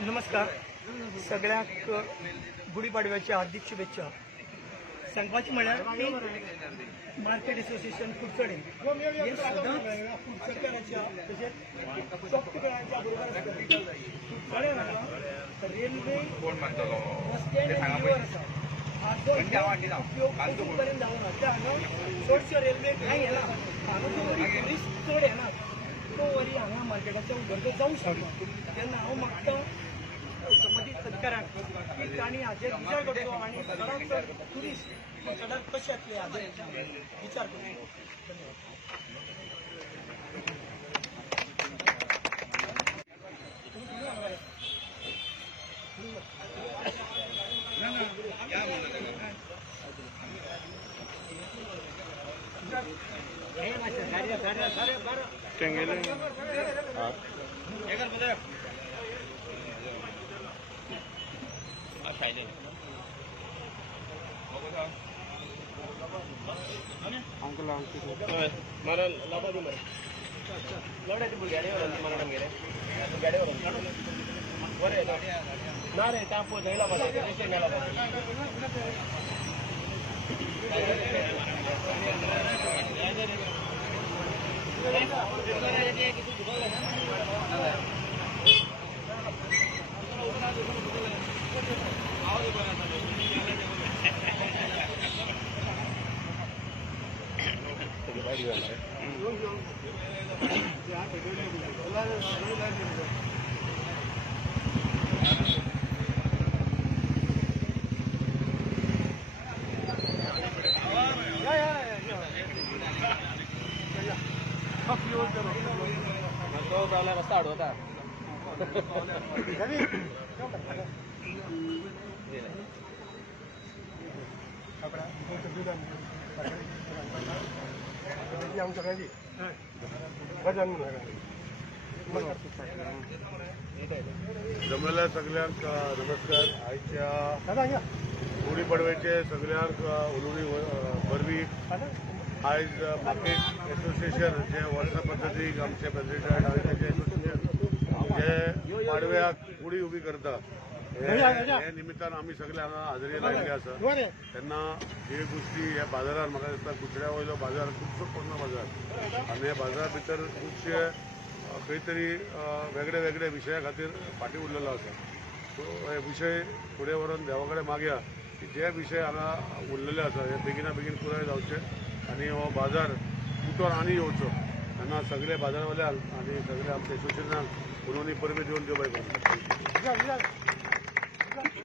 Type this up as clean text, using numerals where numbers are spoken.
नमस्कार. सगळ्यांक गुढीपाडव्याच्या हार्दिक शुभेच्छा. सांगपाचें म्हळ्यार मार्केट असोसिएशन कुडचडे हे सदांच कुडचडकारांच्या तशेंच चौकटकारांच्या बरोबर आसता. कुडचडे हांगा रेल्वे रस्त्यान निवळ आसा. हाचो उपयोग पर्यंत जावना. ते हांगा चडश्यो रेल्वे कांय येना. हांगा जो वरी ट्युरिस्ट चड येनात तो वरी हांगा मार्केटाचो उदरगत जावंक शकना. तेन्ना हांव मागतां संबंधीत अधिकाऱ्यांक की तांणी हाचेर विचार करचो आनी चडांत चड ट्युरिस्ट चडांत कशे येतले हाचेर विचार करचो. मला लाभा दे लढा ती गाडीवर मला गेले गाडीवर बरे ना रे तापो जायला पाहिजे रेशन घ्यायला रस्ता अडवता जमलेल्या सगळ्यांक नमस्कार. आयच्या गुढीपाडव्याचे सगळ्यांक उलोवणी वरवीं आयज मार्केट एसोसिएशन जे वर्सा पद्दतीक आमचे प्रेसिडेंट आनी तेचे एसोसिएशन जे पाडव्याक गुढी उबी करता हे निमित्तान आमी सगळे हांगा हाजरी लायिल्ली आसा. तेन्ना हे गोष्टी ह्या बाजारात म्हाका दिसता कुचड्या वयलो बाजार खुबसो पोरनो बाजार आनी ह्या बाजारा भितर खुबशे खंय तरी वेगळे वेगळे विशया खातीर फाटी उरलेलो आसा. सो हे विशय फुडें व्हरून देवा कडेन मागया की जे विशय हांगा उरलेले आसा हे बेगिना बेगीन पुराय जावचे आनी हो बाजार उठोन आनी येवचो. तेन्ना सगळे बाजारवाल्यांक आनी सगळे आमच्या एसोसिएशनाक उलोवणी परबी दिवन दिवपाक